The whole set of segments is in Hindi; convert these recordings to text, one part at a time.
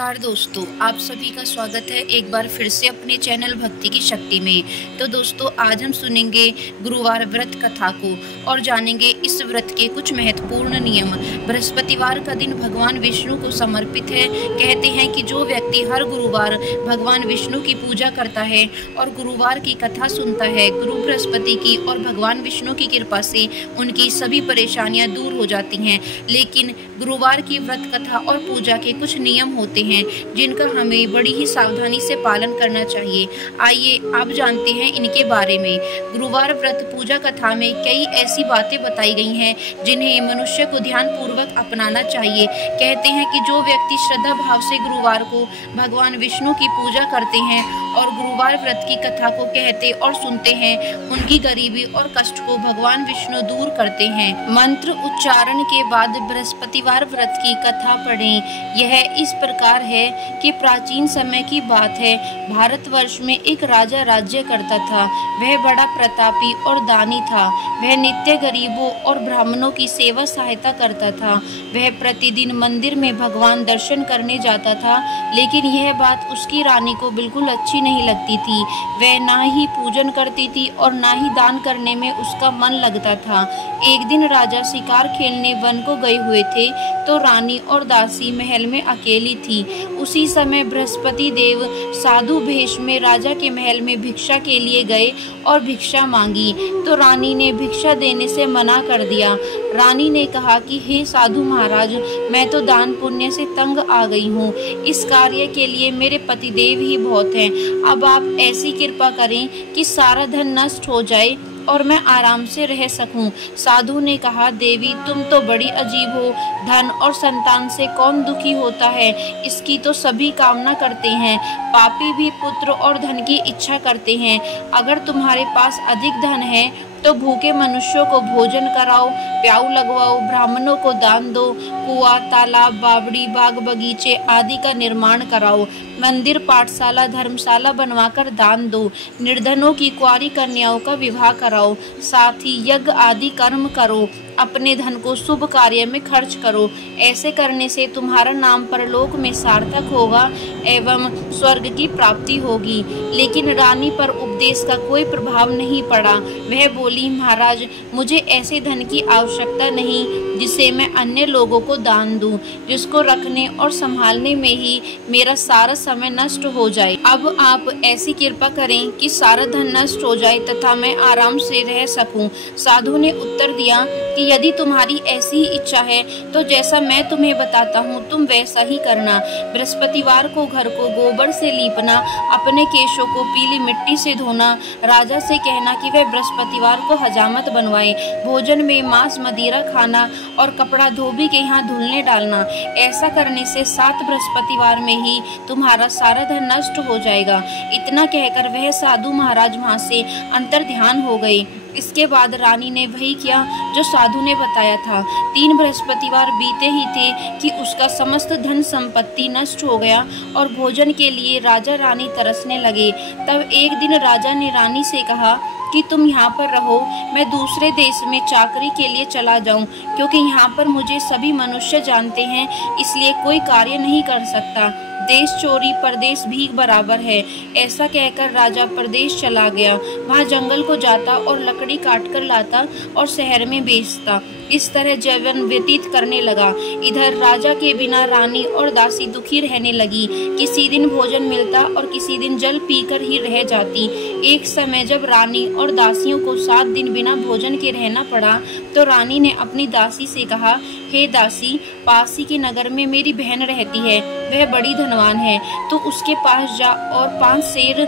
नमस्कार दोस्तों, आप सभी का स्वागत है एक बार फिर से अपने चैनल भक्ति की शक्ति में। तो दोस्तों, आज हम सुनेंगे गुरुवार व्रत कथा को और जानेंगे इस व्रत के कुछ महत्वपूर्ण नियम। बृहस्पतिवार का दिन भगवान विष्णु को समर्पित है। कहते हैं कि जो व्यक्ति हर गुरुवार भगवान विष्णु की पूजा करता है और गुरुवार की कथा सुनता है, गुरु बृहस्पति की और भगवान विष्णु की कृपा से उनकी सभी परेशानियां दूर हो जाती हैं। लेकिन गुरुवार की व्रत कथा और पूजा के कुछ नियम होते हैं जिनका हमें बड़ी ही सावधानी से पालन करना चाहिए। आइए आप जानते हैं इनके बारे में। गुरुवार व्रत पूजा कथा में कई ऐसी बातें बताई गई हैं जिन्हें मनुष्य को ध्यान पूर्वक अपनाना चाहिए। कहते हैं कि जो व्यक्ति श्रद्धा भाव से गुरुवार को भगवान विष्णु की पूजा करते हैं और गुरुवार व्रत की कथा को कहते और सुनते हैं, उनकी गरीबी और कष्ट को भगवान विष्णु दूर करते हैं। मंत्र उच्चारण के बाद बृहस्पतिवार व्रत की कथा पढ़ें। यह इस प्रकार है कि प्राचीन समय की बात है। भारतवर्ष में एक राजा राज्य करता था। वह बड़ा प्रतापी और दानी था। वह नित्य गरीबों और ब्राह्मणों की सेवा सहायता करता था। वह प्रतिदिन मंदिर में भगवान दर्शन करने जाता था, लेकिन यह बात उसकी रानी को बिल्कुल अच्छी नहीं लगती थी। वह ना ही पूजन करती थी और ना ही दान करने में उसका मन लगता था। एक दिन राजा शिकार खेलने वन को गए हुए थे तो रानी और दासी महल में अकेली थी। उसी समय बृहस्पति देव साधु भेष में राजा के महल में भिक्षा के लिए गए और भिक्षा मांगी तो रानी ने भिक्षा देने से मना कर दिया। रानी ने कहा कि हे साधु महाराज, मैं तो दान पुण्य से तंग आ गई हूँ। इस कार्य के लिए मेरे पतिदेव ही बहुत हैं। अब आप ऐसी कृपा करें कि सारा धन नष्ट हो जाए और मैं आराम से रह सकूं। साधु ने कहा, देवी तुम तो बड़ी अजीब हो। धन और संतान से कौन दुखी होता है? इसकी तो सभी कामना करते हैं। पापी भी पुत्र और धन की इच्छा करते हैं। अगर तुम्हारे पास अधिक धन है तो भूखे मनुष्यों को भोजन कराओ, प्याऊ लगवाओ, ब्राह्मणों को दान दो, कुआं, तालाब, बावड़ी, बाग बगीचे आदि का निर्माण कराओ, मंदिर, पाठशाला, धर्मशाला बनवाकर दान दो, निर्धनों की कुंवारी कन्याओं का विवाह कराओ, साथ ही यज्ञ आदि कर्म करो, अपने धन को शुभ कार्य में खर्च करो। ऐसे करने से तुम्हारा नाम परलोक में सार्थक होगा एवं स्वर्ग की प्राप्ति होगी। लेकिन रानी पर उपदेश का कोई प्रभाव नहीं पड़ा। वह बोली, महाराज मुझे ऐसे धन की आवश्यकता नहीं जिसे मैं अन्य लोगों को दान दूं, जिसको रखने और संभालने में ही मेरा सारा समय नष्ट हो जाए। अब आप ऐसी कृपा करें कि सारा धन नष्ट हो जाए तथा मैं आराम से रह सकूं। साधु ने उत्तर दिया कि यदि तुम्हारी ऐसी ही इच्छा है तो जैसा मैं तुम्हें बताता हूँ तुम वैसा ही करना। बृहस्पतिवार को घर को गोबर से लीपना, अपने केशों को पीली मिट्टी से धोना, राजा से कहना कि वह बृहस्पतिवार को हजामत बनवाए, भोजन में मांस मदिरा खाना और कपड़ा धोबी के यहाँ धुलने डालना। ऐसा करने से 7 बृहस्पतिवार में ही तुम्हारा सारा धन नष्ट हो जाएगा। इतना कहकर वह साधु महाराज वहाँ से अंतर ध्यान हो गए। इसके बाद रानी ने वही किया जो साधु ने बताया था। 3 बृहस्पतिवार बीते ही थे कि उसका समस्त धन संपत्ति नष्ट हो गया और भोजन के लिए राजा रानी तरसने लगे। तब एक दिन राजा ने रानी से कहा कि तुम यहाँ पर रहो, मैं दूसरे देश में चाकरी के लिए चला जाऊं, क्योंकि यहाँ पर मुझे सभी मनुष्य जानते हैं, इसलिए कोई कार्य नहीं कर सकता। देश चोरी परदेश भीख बराबर है। ऐसा कहकर राजा परदेश चला गया। वहाँ जंगल को जाता और लकड़ी काट कर लाता और शहर में बेचता। इस तरह जीवन व्यतीत करने लगा। इधर राजा के बिना रानी और दासी दुखी रहने लगी। किसी दिन भोजन मिलता और किसी दिन जल पीकर ही रह जाती। एक समय जब रानी और दासियों को 7 दिन बिना भोजन के रहना पड़ा तो रानी ने अपनी दासी से कहा, हे दासी, पास ही के नगर में मेरी बहन रहती है, वह बड़ी धनवान है, तो उसके पास जा और 5 सेर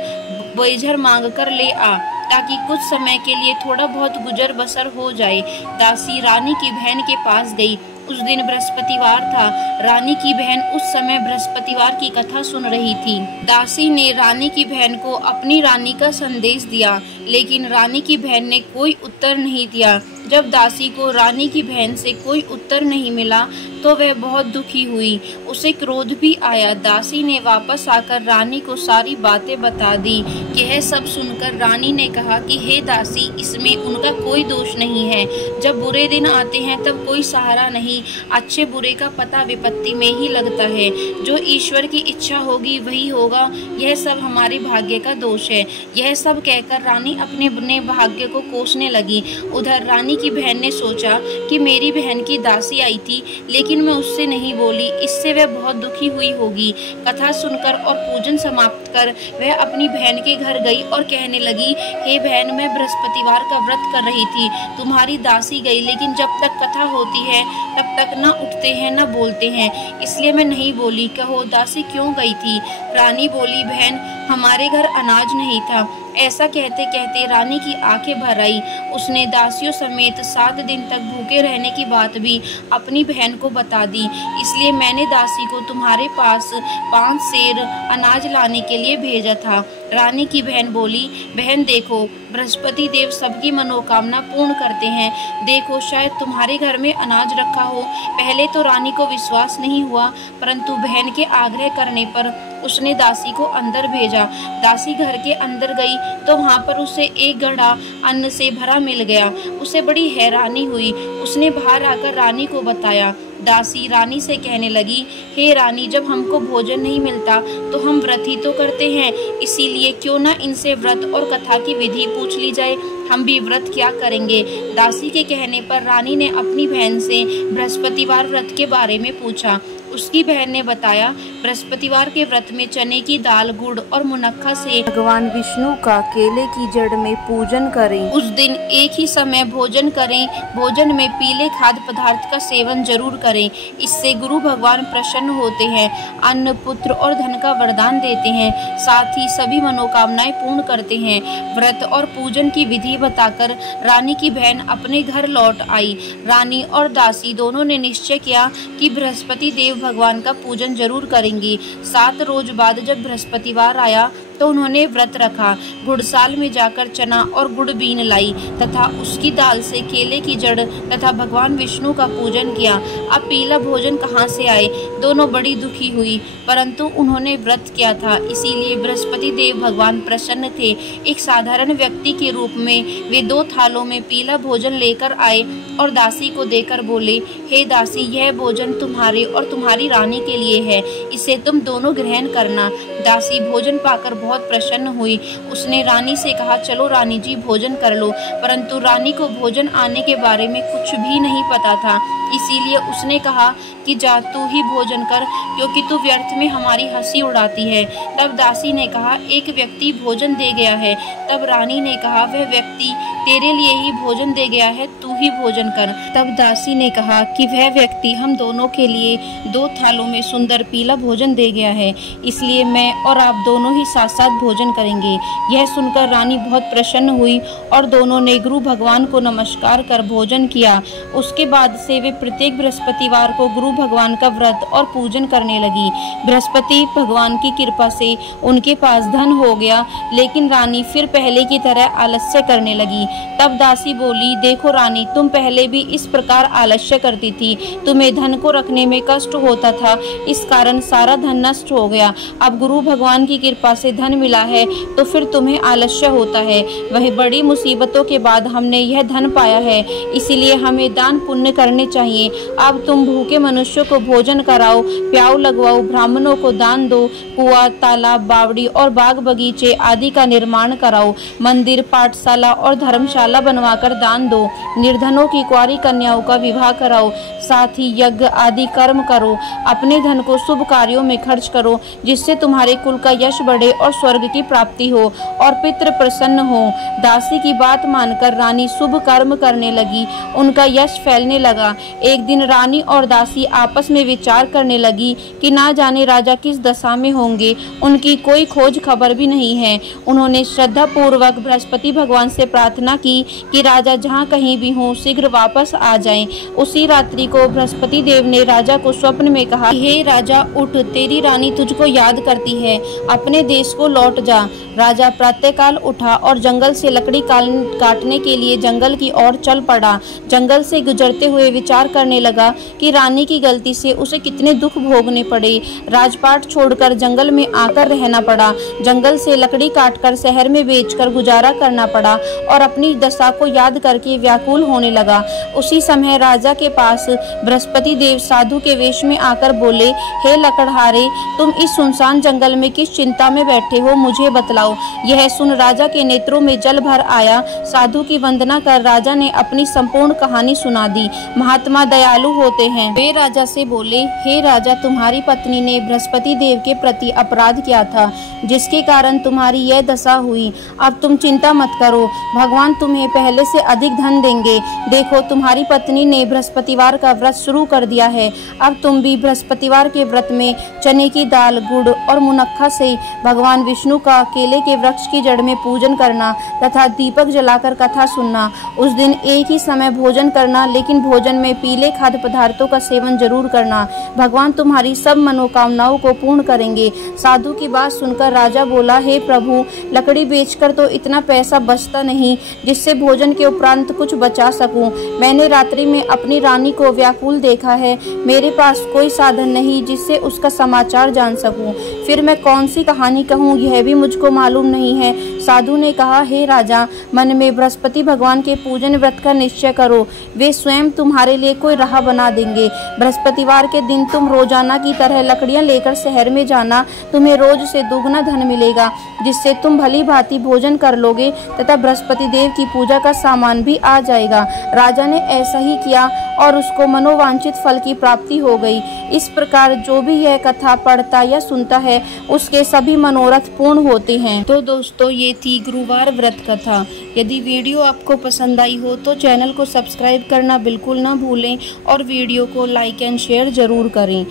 बोझर मांग कर ले आ, ताकि कुछ समय के लिए थोड़ा बहुत गुजर बसर हो जाए। दासी रानी की बहन के पास गई। उस दिन बृहस्पतिवार था। रानी की बहन उस समय बृहस्पतिवार की कथा सुन रही थी। दासी ने रानी की बहन को अपनी रानी का संदेश दिया, लेकिन रानी की बहन ने कोई उत्तर नहीं दिया। जब दासी को रानी की बहन से कोई उत्तर नहीं मिला तो वह बहुत दुखी हुई, उसे क्रोध भी आया। दासी ने वापस आकर रानी को सारी बातें बता दी। यह सब सुनकर रानी ने कहा कि हे दासी, इसमें उनका कोई दोष नहीं है। जब बुरे दिन आते हैं तब कोई सहारा नहीं, अच्छे बुरे का पता विपत्ति में ही लगता है। जो ईश्वर की इच्छा होगी वही होगा, यह सब हमारे भाग्य का दोष है। यह सब कहकर रानी अपने बुने भाग्य को कोसने लगी। उधर रानी की बहन ने सोचा कि मेरी बहन की दासी आई थी, लेकिन मैं उससे नहीं बोली, इससे वह बहुत दुखी हुई होगी। कथा सुनकर और पूजन समाप्त कर वह अपनी बहन के घर गई और कहने लगी, हे बहन, मैं बृहस्पतिवार का व्रत कर रही थी, तुम्हारी दासी गई, लेकिन जब तक कथा होती है तब तक न उठते हैं न बोलते हैं, इसलिए मैं नहीं बोली। कहो दासी क्यों गई थी? रानी बोली, बहन, हमारे घर अनाज नहीं था। ऐसा कहते कहते रानी की आंखें भर आई। उसने दासियों समेत 7 दिन तक भूखे रहने की बात भी अपनी बहन को बता दी। इसलिए मैंने दासी को तुम्हारे पास 5 सेर अनाज लाने के लिए भेजा था। रानी की बहन बोली, बहन देखो, बृहस्पति देव सबकी मनोकामना पूर्ण करते हैं। देखो, शायद तुम्हारे घर में अनाज रखा हो। पहले तो रानी को विश्वास नहीं हुआ, परंतु बहन के आग्रह करने पर उसने दासी को अंदर भेजा। दासी घर के अंदर गई तो वहां पर उसे एक घड़ा अन्न से भरा मिल गया। उसे बड़ी हैरानी हुई। उसने बाहर आकर रानी को बताया। दासी रानी से कहने लगी, हे रानी, जब हमको भोजन नहीं मिलता तो हम व्रत ही तो करते हैं, इसीलिए क्यों ना इनसे व्रत और कथा की विधि पूछ ली जाए, हम भी व्रत क्या करेंगे। दासी के कहने पर रानी ने अपनी बहन से बृहस्पतिवार व्रत के बारे में पूछा। उसकी बहन ने बताया, बृहस्पतिवार के व्रत में चने की दाल, गुड़ और मुनक्खा से भगवान विष्णु का केले की जड़ में पूजन करें। उस दिन एक ही समय भोजन करें। भोजन में पीले खाद्य पदार्थ का सेवन जरूर करें, इससे गुरु भगवान प्रसन्न होते हैं, अन्न, पुत्र और धन का वरदान देते हैं, साथ ही सभी मनोकामनाएं पूर्ण करते हैं। व्रत और पूजन की विधि बताकर रानी की बहन अपने घर लौट आई। रानी और दासी दोनों ने निश्चय किया कि बृहस्पति देव भगवान का पूजन जरूर करेंगी। 7 रोज बाद जब बृहस्पतिवार आया तो उन्होंने व्रत रखा। गुड़साल में जाकर चना और गुड़ बीन लाई तथा उसकी दाल से केले की जड़ तथा भगवान विष्णु का पूजन किया। अब पीला भोजन कहाँ से आए? दोनों बड़ी दुखी हुई, परंतु उन्होंने व्रत किया था, इसीलिए बृहस्पति देव भगवान प्रसन्न थे। एक साधारण व्यक्ति के रूप में वे 2 थालों में पीला भोजन लेकर आए और दासी को देकर बोले, हे दासी, यह भोजन तुम्हारे और तुम्हारी रानी के लिए है, इसे तुम दोनों ग्रहण करना। दासी भोजन पाकर बहुत प्रसन्न हुई। उसने रानी से कहा, चलो रानी जी, भोजन कर लो। परंतु रानी को भोजन आने के बारे में कुछ भी नहीं पता था, इसीलिए उसने कहा कि जा तू ही भोजन कर, क्योंकि तू व्यर्थ में हमारी हंसी उड़ाती है। तब दासी ने कहा, एक व्यक्ति भोजन दे गया है। तब रानी ने कहा, वह व्यक्ति तेरे लिए ही भोजन दे गया है, तू ही भोजन कर। तब दासी ने कहा कि वह व्यक्ति हम दोनों के लिए 2 थालों में सुंदर पीला भोजन दे गया है, इसलिए मैं और आप दोनों ही साथ साथ भोजन करेंगे। यह सुनकर रानी बहुत प्रसन्न हुई और दोनों ने गुरु भगवान को नमस्कार कर भोजन किया। उसके बाद से वे प्रत्येक बृहस्पतिवार को गुरु भगवान का व्रत और पूजन करने लगी। बृहस्पति भगवान की कृपा से उनके पास धन हो गया, लेकिन रानी फिर पहले की तरह आलस्य करने लगी। तब दासी बोली, देखो रानी, तुम पहले भी इस प्रकार आलस्य करती थी, तुम्हें धन को रखने में कष्ट होता था, इस कारण सारा धन नष्ट हो गया। अब गुरु भगवान की कृपा से धन मिला है तो फिर तुम्हें आलस्य होता है। वह बड़ी मुसीबतों के बाद हमने यह धन पाया है, इसीलिए हमें दान पुण्य करने चाहिए। अब तुम भूखे मनुष्यों को भोजन कराओ, प्याऊ लगवाओ, ब्राह्मणों को दान दो, कुआं, तालाब, बावड़ी और बाग बगीचे आदि का निर्माण कराओ, मंदिर, पाठशाला और धर्मशाला बनवाकर दान दो, निर्धनों की कुंवारी कन्याओं का विवाह कराओ, साथ ही यज्ञ आदि कर्म करो। अपने धन को शुभ कार्यों में खर्च करो, जिससे तुम्हारे कुल का यश बढ़े और स्वर्ग की प्राप्ति हो और पितृ प्रसन्न हो। दासी की बात मानकर रानी शुभ कर्म करने लगी, उनका यश फैलने लगा। एक दिन रानी और दासी आपस में विचार करने लगी कि ना जाने राजा किस दशा में होंगे, उनकी कोई खोज खबर भी नहीं है। उन्होंने श्रद्धा पूर्वक बृहस्पति भगवान से प्रार्थना की कि राजा जहाँ कहीं भी हों शीघ्र वापस आ जाएं। उसी रात्रि को बृहस्पति देव ने राजा को स्वप्न में कहा, हे राजा, उठ, तेरी रानी तुझको याद करती है, अपने देश को को लौट जा। राजा प्रातःकाल उठा और जंगल से लकड़ी काटने के लिए जंगल की ओर चल पड़ा। जंगल से गुजरते हुए विचार करने लगा कि रानी की गलती से उसे कितने दुख भोगने पड़े। राजपाट छोड़कर जंगल में आकर रहना पड़ा। जंगल से लकड़ी काटकर शहर में बेचकर गुजारा करना पड़ा और अपनी दशा को याद करके व्याकुल होने लगा। उसी समय राजा के पास बृहस्पति देव साधु के वेश में आकर बोले, हे लकड़हारे, तुम इस सुनसान जंगल में किस चिंता में बैठे हो, मुझे बतलाओ। यह सुन राजा के नेत्रों में जल भर आया। साधु की वंदना कर राजा ने अपनी संपूर्ण कहानी सुना दी। महात्मा दयालु होते हैं। वे राजा से बोले, हे राजा, तुम्हारी पत्नी ने बृहस्पति देव के प्रति अपराध किया था, जिसके कारण तुम्हारी यह दशा हुई। अब तुम चिंता मत करो, भगवान तुम्हें पहले से अधिक धन देंगे। देखो, तुम्हारी पत्नी ने बृहस्पतिवार का व्रत शुरू कर दिया है। अब तुम भी बृहस्पतिवार के व्रत में चने की दाल, गुड़ और मुनक्खा से भगवान विष्णु का केले के वृक्ष की जड़ में पूजन करना तथा दीपक जलाकर कथा सुनना। उस दिन एक ही समय भोजन करना, लेकिन भोजन में पीले खाद्य पदार्थों का सेवन जरूर करना। भगवान तुम्हारी सब मनोकामनाओं को पूर्ण करेंगे। साधु की बात सुनकर राजा बोला, हे प्रभु, लकड़ी बेचकर तो इतना पैसा बचता नहीं जिससे भोजन के उपरांत कुछ बचा सकूं। मैंने रात्रि में अपनी रानी को व्याकुल देखा है। मेरे पास कोई साधन नहीं जिससे उसका समाचार जान सकूं। फिर मैं कौन सी कहानी कहूँ, यह भी मुझको मालूम नहीं है। साधु ने कहा, हे राजा, मन में बृहस्पति भगवान के पूजन व्रत का निश्चय करो। वे स्वयं तुम्हारे लिए कोई राह बना देंगे। बृहस्पतिवार के दिन तुम रोजाना की तरह लकड़ियां लेकर शहर में जाना। तुम्हें रोज से दोगुना धन मिलेगा, जिससे तुम भली भांति भोजन कर लोगे तथा बृहस्पति देव की पूजा का सामान भी आ जाएगा। राजा ने ऐसा ही किया और उसको मनोवांछित फल की प्राप्ति हो गई। इस प्रकार जो भी यह कथा पढ़ता या सुनता है, उसके सभी मनोरथ पूर्ण होते हैं। तो दोस्तों, ये थी गुरुवार व्रत कथा। यदि वीडियो आपको पसंद आई हो तो चैनल को सब्सक्राइब करना बिल्कुल ना भूलें और वीडियो को लाइक एंड शेयर जरूर करें।